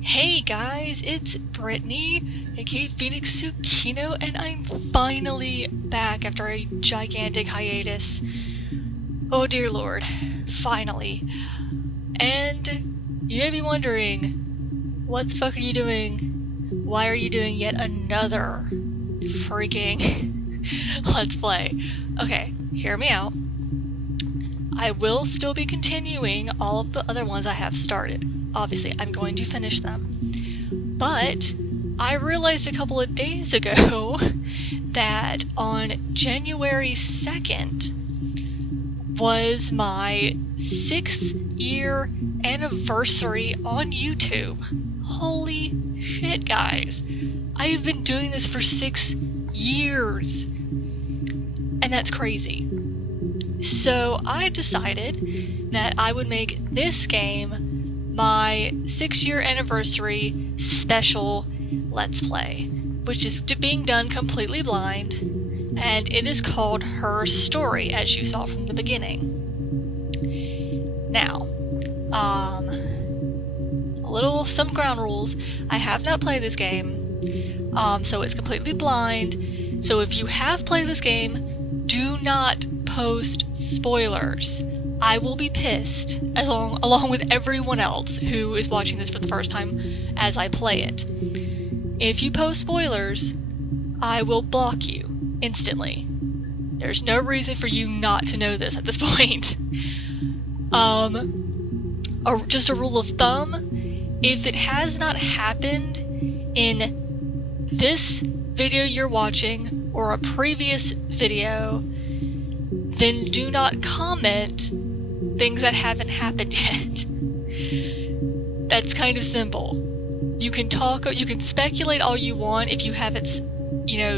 Hey guys, it's Brittany, aka PhoenixTsukino, and I'm finally back after a gigantic hiatus. Oh dear lord, finally. And you may be wondering, what the fuck are you doing? Why are you doing yet another freaking Let's Play? Okay, hear me out. I will still be continuing all of the other ones I have started. Obviously, I'm going to finish them. But I realized a couple of days ago that on January 2nd was my 6th year anniversary on YouTube. Holy shit, guys. I've been doing this for 6 years. And that's crazy. So I decided that I would make this game my 6-year anniversary special Let's Play, which is being done completely blind, and it is called Her Story, as you saw from the beginning. Now, some ground rules. I have not played this game, so it's completely blind. So if you have played this game, do not post spoilers. I will be pissed, along with everyone else who is watching this for the first time as I play it. If you post spoilers, I will block you instantly. There's no reason for you not to know this at this point. Just a rule of thumb, if it has not happened in this video you're watching or a previous video, then do not comment things that haven't happened yet. That's kind of simple. You can speculate all you want if you haven't,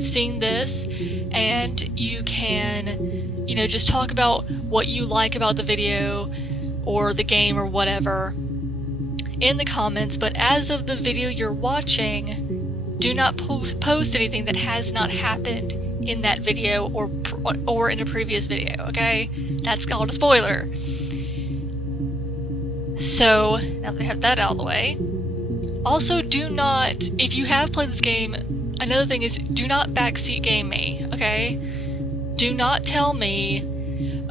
seen this, and you can, just talk about what you like about the video or the game or whatever in the comments, but as of the video you're watching, do not post anything that has not happened in that video or in a previous video, okay? That's called a spoiler. So, now that we have that out of the way, also do not, if you have played this game, another thing is, do not backseat game me, okay? Do not tell me,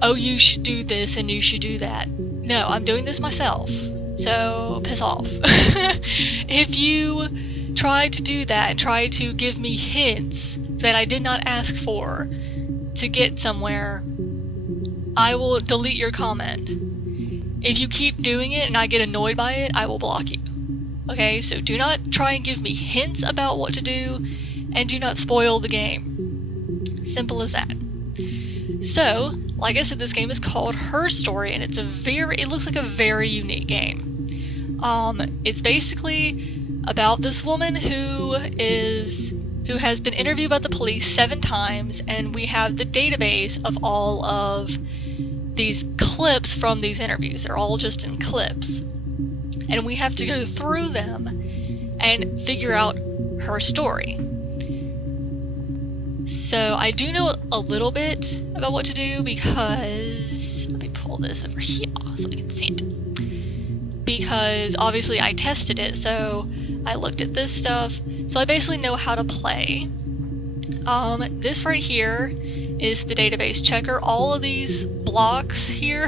oh, you should do this and you should do that. No, I'm doing this myself, so piss off. If you try to do that and try to give me hints that I did not ask for to get somewhere, I will delete your comment. If you keep doing it and I get annoyed by it, I will block you. Okay, so do not try and give me hints about what to do, and do not spoil the game. Simple as that. So, like I said, this game is called Her Story, and it looks like a very unique game. It's basically about this woman who has been interviewed by the police 7 times, and we have the database of all of these clips from these interviews. They're all just in clips. And we have to go through them and figure out her story. So I do know a little bit about what to do because, let me pull this over here so we can see it. Because obviously I tested it, so I looked at this stuff, so I basically know how to play. This right here is the database checker. All of these blocks here,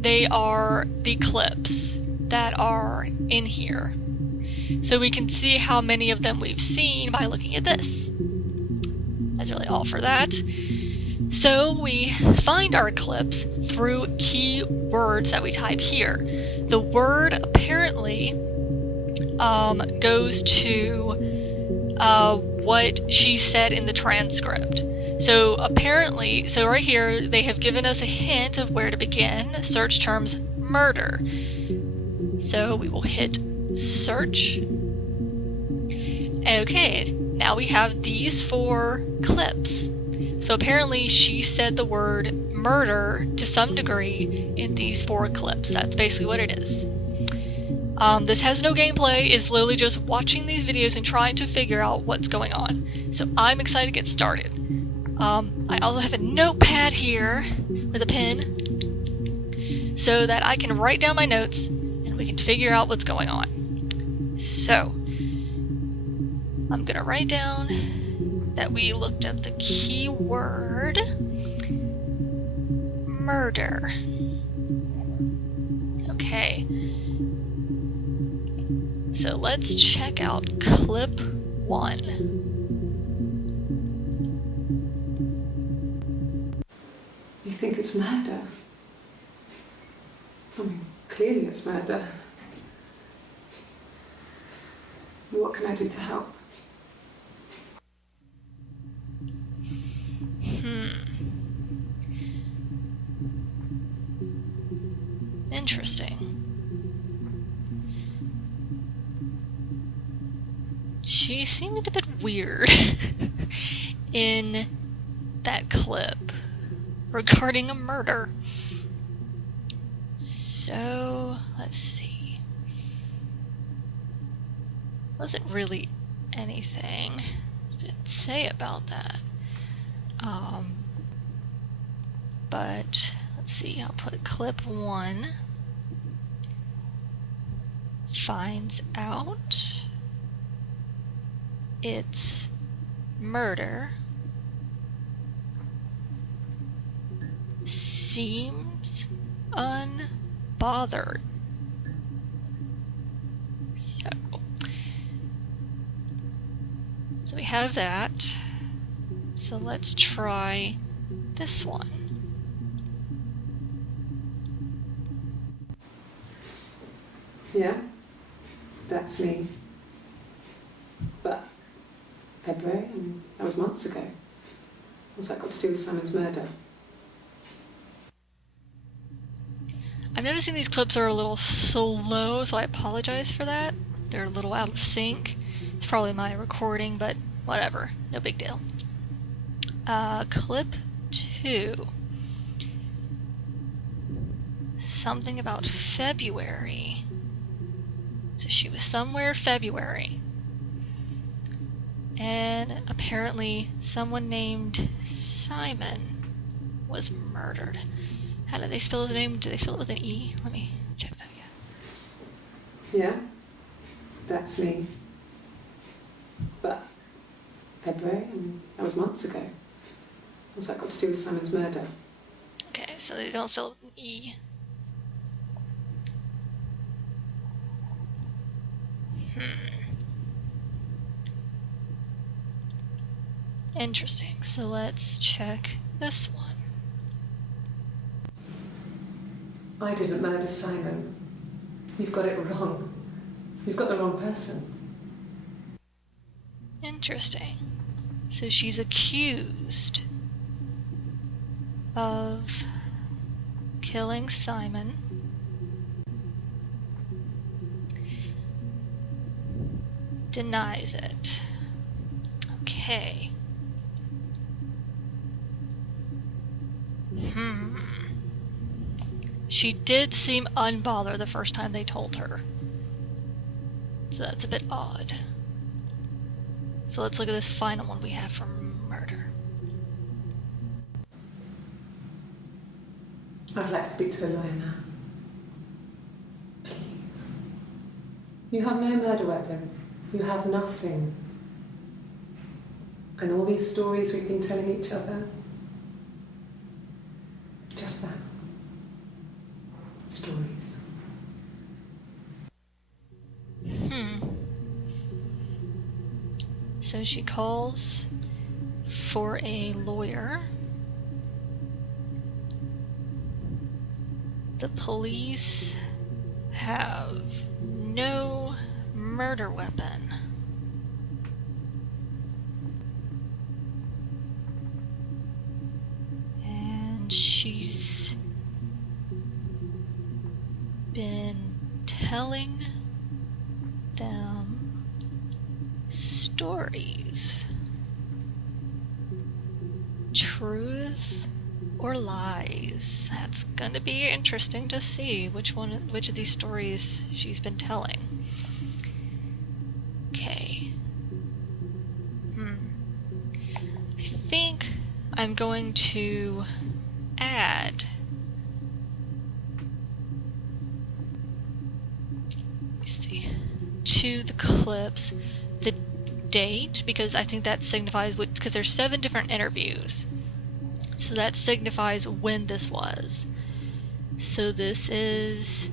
they are the clips that are in here. So we can see how many of them we've seen by looking at this. That's really all for that. So we find our clips through keywords that we type here. The word apparently goes to what she said in the transcript. So apparently, right here, they have given us a hint of where to begin. Search terms murder. So we will hit search. Okay, now we have these 4 clips. So apparently she said the word murder to some degree in these 4 clips. That's basically what it is. This has no gameplay. It's literally just watching these videos and trying to figure out what's going on. So I'm excited to get started. I also have a notepad here with a pen so that I can write down my notes and and we can figure out what's going on. So, I'm gonna write down that we looked up the keyword murder. Okay. So let's check out clip 1. You think it's murder? I mean, clearly it's murder. What can I do to help? Interesting. She seemed a bit weird in that clip regarding a murder. So, let's see. Wasn't really anything to say about that. But let's see, I'll put clip 1. Finds out it's murder. Seems unbothered. So we have that. So let's try this one. Yeah, that's me. But February, I mean, that was months ago. What's that got to do with Simon's murder? I'm noticing these clips are a little slow, so I apologize for that. They're a little out of sync. It's probably my recording, but whatever. No big deal. Clip 2. Something about February. So she was somewhere February. And apparently someone named Simon was murdered. How do they spell his name? Do they spell it with an E? Let me check that again. Yeah, that's me. But February, I mean, that was months ago. What's that got to do with Simon's murder? Okay, so they don't spell it with an E. Interesting. So let's check this one. I didn't murder Simon. You've got it wrong. You've got the wrong person. Interesting. So she's accused of killing Simon. Denies it. Okay. She did seem unbothered the first time they told her. So that's a bit odd. So let's look at this final one we have for murder. I'd like to speak to a lawyer now. Please. You have no murder weapon. You have nothing. And all these stories we've been telling each other, just that. Stories. So she calls for a lawyer. The police have no murder weapon. And she's been telling them stories. Truth or lies? That's gonna be interesting to see which of these stories she's been telling. Okay. I think I'm going to add into the clips the date, because I think that signifies what, because there's 7 different interviews. So that signifies when this was. So this is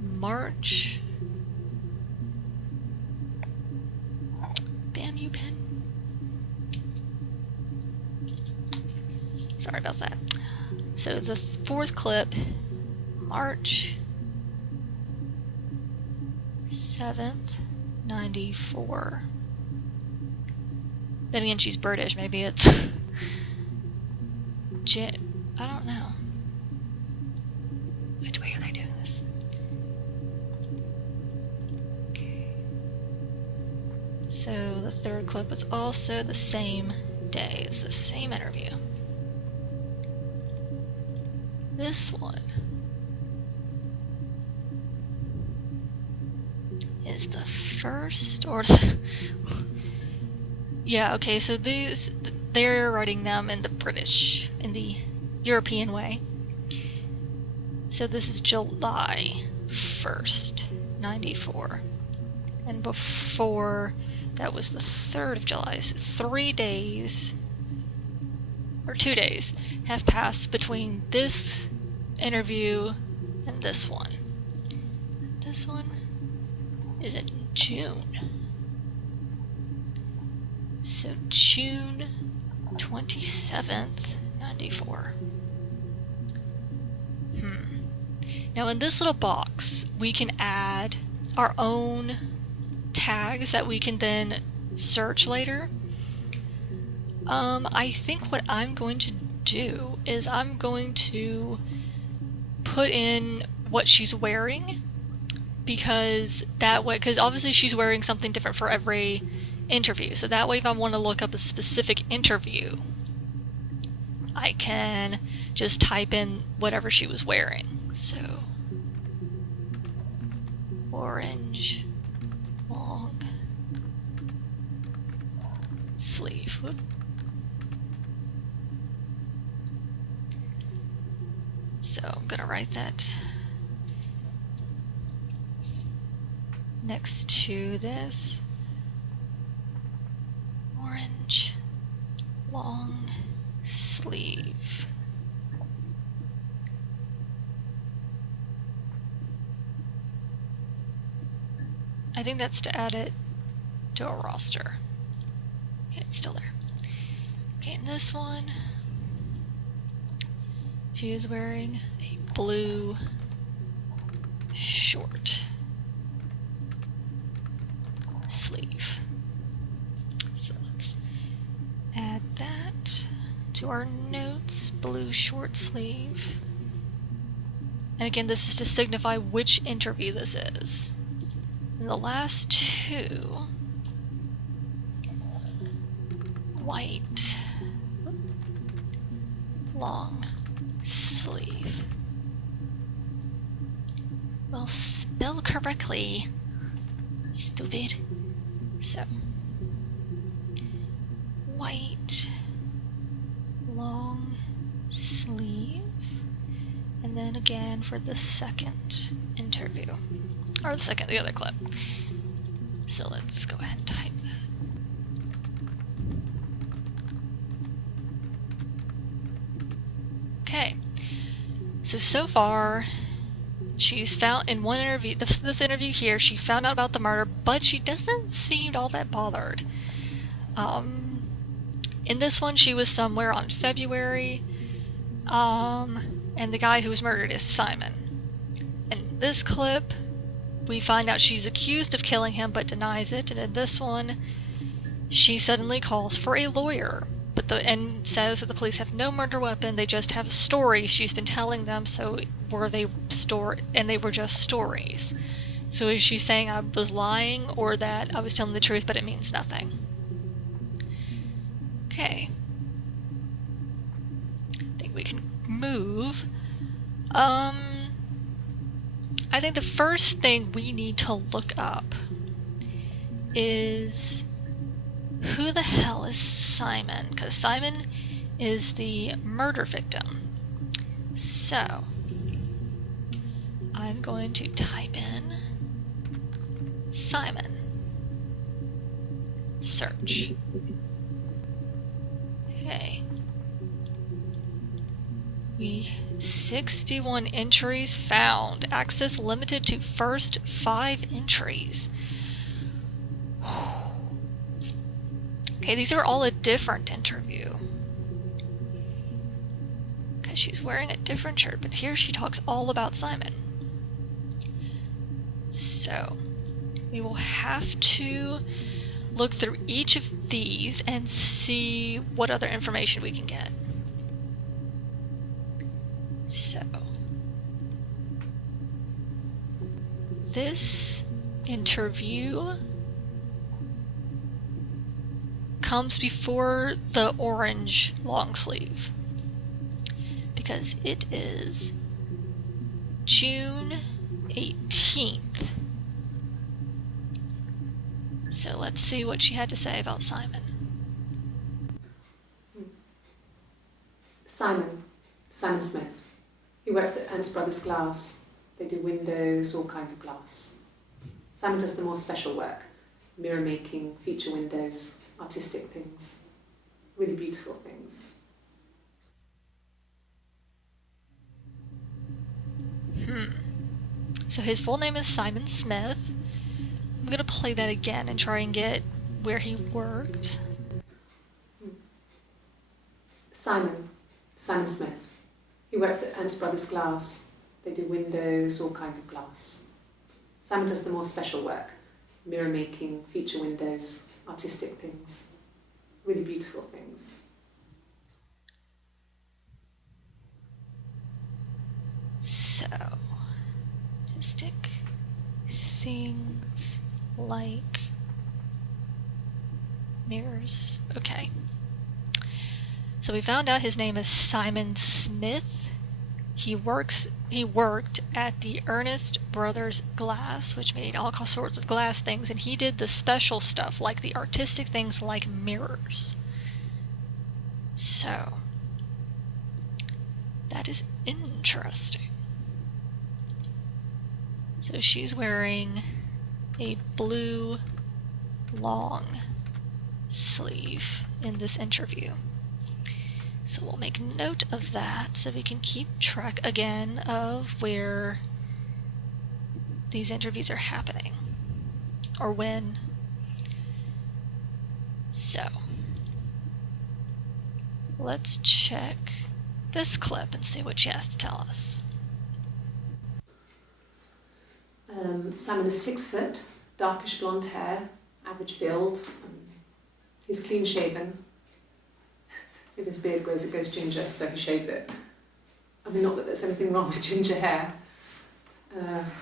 March. Damn you, pen. Sorry about that. So the 4th clip, March 7th, 94. Then again, she's British. Maybe it's I don't know. Which way are they doing this? Okay. So the 3rd clip is also the same day. It's the same interview. This one is the 1st or yeah, okay, so they're writing them in the European way. So this is July 1st, 94. And before that was the 3rd of July, so 3 days, or 2 days, have passed between this interview and this one. This one is in June. So June 27th, 94. Now in this little box, we can add our own tags that we can then search later. I think what I'm going to do is I'm going to put in what she's wearing, because that way, because obviously she's wearing something different for every interview, so that way if I want to look up a specific interview, I can just type in whatever she was wearing. So orange long sleeve. Whoop. So I'm gonna write that next to this. Orange long sleeve. I think that's to add it to a roster. Okay, it's still there. Okay, and this one, she is wearing a blue short sleeve. So let's add that to our notes, blue short sleeve. And again, this is to signify which interview this is. And the last 2, white long sleeve. Well, spell correctly, stupid. So, white long sleeve, and then again for the 2nd interview, or the other clip. So let's go ahead and type that. Okay, so far she's found in one interview, this interview here, she found out about the murder, but she doesn't seem all that bothered. In this one, she was somewhere on February, and the guy who was murdered is Simon. In this clip, we find out she's accused of killing him but denies it, and in this one, she suddenly calls for a lawyer, and says that the police have no murder weapon, they just have stories she's been telling them, and they were just stories. So is she saying I was lying, or that I was telling the truth but it means nothing? Okay. I think we can move. I think the first thing we need to look up is who the hell is Simon? Because Simon is the murder victim. So, I'm going to type in Simon. search. Okay. 61 entries found. Access limited to first 5 entries. Okay, these are all a different interview. Because she's wearing a different shirt, but here she talks all about Simon. So, we will have to look through each of these and see what other information we can get. So, this interview comes before the orange long sleeve because it is June 18th. So let's see what she had to say about Simon. Simon Smith. He works at Ernst Brothers Glass. They do windows, all kinds of glass. Simon does the more special work, mirror making, feature windows, artistic things, really beautiful things. So his full name is Simon Smith. I'm gonna play that again and try and get where he worked. Simon Smith. He works at Ernst Brothers Glass. They do windows, all kinds of glass. Simon does the more special work, mirror making, feature windows, artistic things, really beautiful things. So, artistic things like mirrors. Okay. So we found out his name is Simon Smith. He worked at the Ernst Brothers Glass, which made all sorts of glass things, and he did the special stuff, like the artistic things like mirrors. So, that is interesting. So she's wearing a blue long sleeve in this interview. So we'll make note of that so we can keep track again of where these interviews are happening or when. So let's check this clip and see what she has to tell us. Simon is 6 foot, darkish blonde hair, average build. He's clean shaven. If his beard grows, it goes ginger, so he shaves it. I mean, not that there's anything wrong with ginger hair. I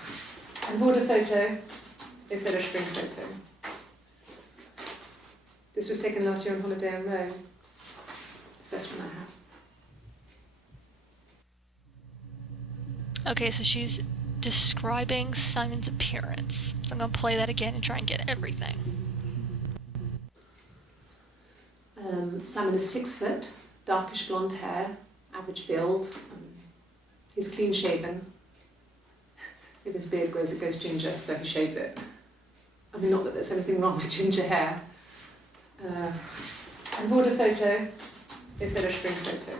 bought a photo. They said a spring photo. This was taken last year on holiday in Rome. It's the best one I have. Okay, so she's describing Simon's appearance. So I'm going to play that again and try and get everything. Simon is 6 foot, darkish blonde hair, average build. He's clean shaven. If his beard grows, it goes ginger, so he shaves it. I mean, not that there's anything wrong with ginger hair. I bought a photo. They said a spring photo.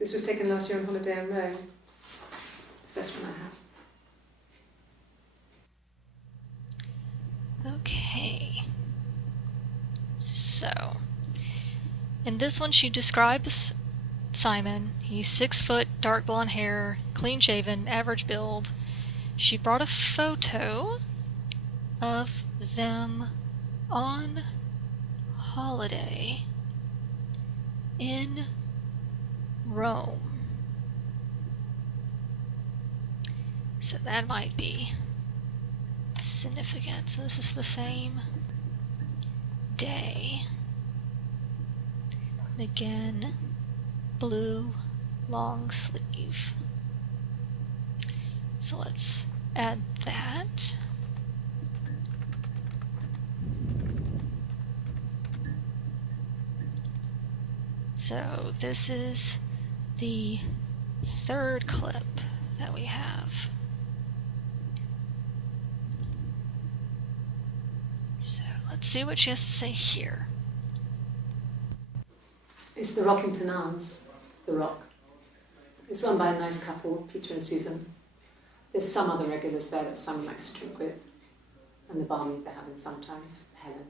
This was taken last year on holiday in Rome. It's the best one I have. Okay. So, in this one she describes Simon. He's 6 foot, dark blonde hair, clean shaven, average build. She brought a photo of them on holiday in Rome. So that might be significant. So this is the same day. And again, blue long sleeve. So let's add that. So this is the third clip that we have. So let's see what she has to say here. It's the Rockington Arms, the Rock. It's run by a nice couple, Peter and Susan. There's some other regulars there that Simon likes to drink with, and the barmaid they're having sometimes, Helen.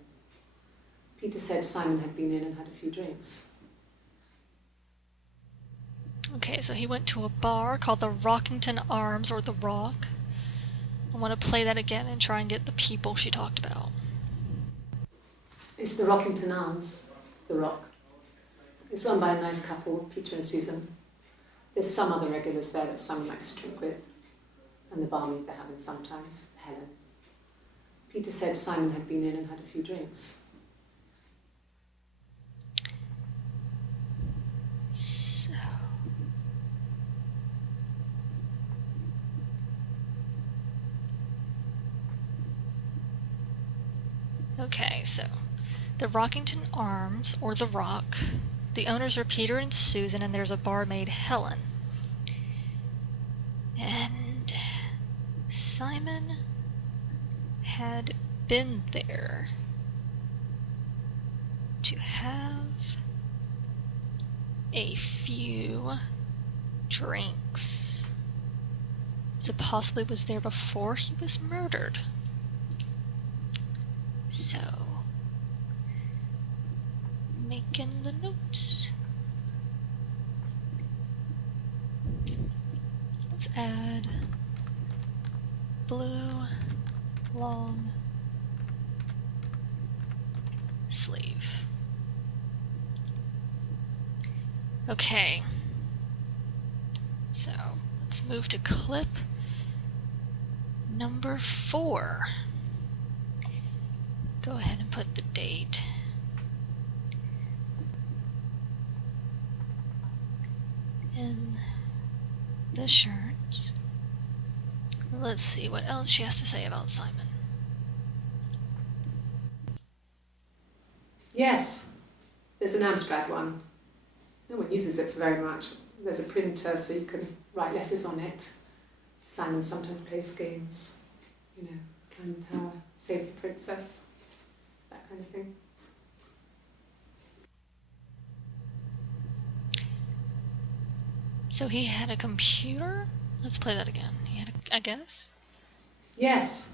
Peter said Simon had been in and had a few drinks. Okay, so he went to a bar called the Rockington Arms, or the Rock. I want to play that again and try and get the people she talked about. It's the Rockington Arms, the Rock. It's run by a nice couple, Peter and Susan. There's some other regulars there that Simon likes to drink with, and the barmaid they're having sometimes, Helen. Peter said Simon had been in and had a few drinks. So... okay, so the Rockington Arms, or the Rock. The owners are Peter and Susan, and there's a barmaid, Helen. And Simon had been there to have a few drinks. So possibly was there before he was murdered. So, making the notes. Let's add blue long sleeve. Okay. So, let's move to clip number 4. Go ahead and put the date. In the shirt. Let's see what else she has to say about Simon. Yes, there's an Amstrad one. No one uses it for very much. There's a printer so you can write letters on it. Simon sometimes plays games. You know, climb the tower, save the princess. That kind of thing. So he had a computer? Let's play that again. He had a, I guess? Yes,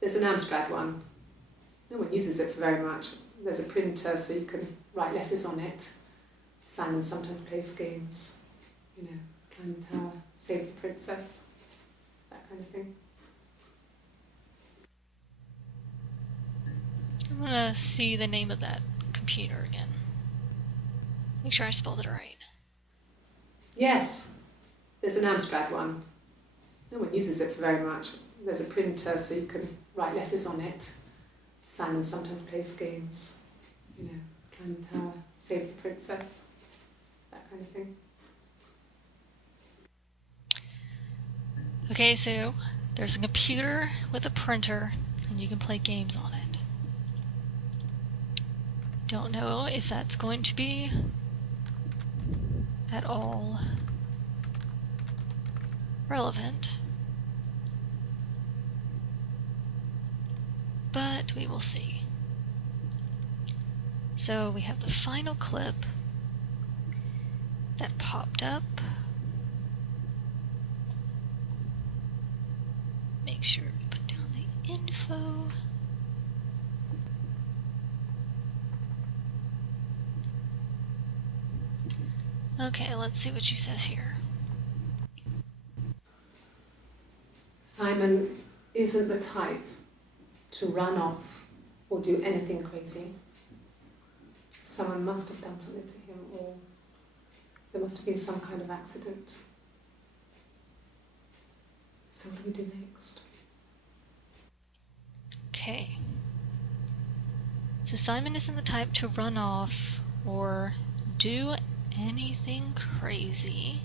there's an Amstrad one. No one uses it for very much. There's a printer so you can write letters on it. Simon sometimes plays games. You know, climb the tower, save the princess. That kind of thing. I'm gonna see the name of that computer again. Make sure I spelled it right. Yes, there's an Amstrad one. No one uses it for very much. There's a printer so you can write letters on it. Simon sometimes plays games. You know, climb the tower, save the princess. That kind of thing. Okay, so there's a computer with a printer, and you can play games on it. Don't know if that's going to be at all relevant, but we will see. So we have the final clip that popped up. Make sure to put down the info. Okay, let's see what she says here. Simon isn't the type to run off or do anything crazy. Someone must have done something to him, or there must have been some kind of accident. So what do we do next? Okay. So Simon isn't the type to run off or do anything crazy.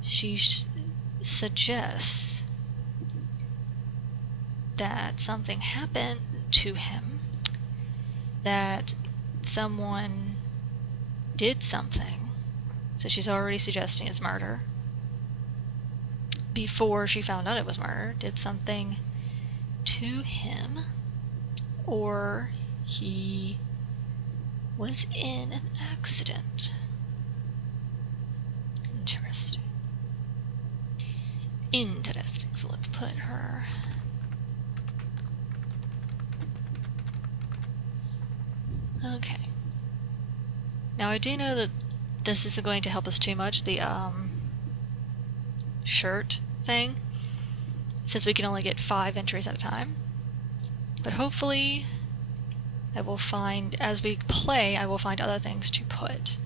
She suggests that something happened to him, that someone did something. So she's already suggesting it's murder. Before she found out it was murder, did something to him, or he was in an accident. Interesting. Interesting. So let's put her. Okay. Now I do know that this isn't going to help us too much, the shirt thing, since we can only get 5 entries at a time. But hopefully I will find, as we play, I will find other things to put.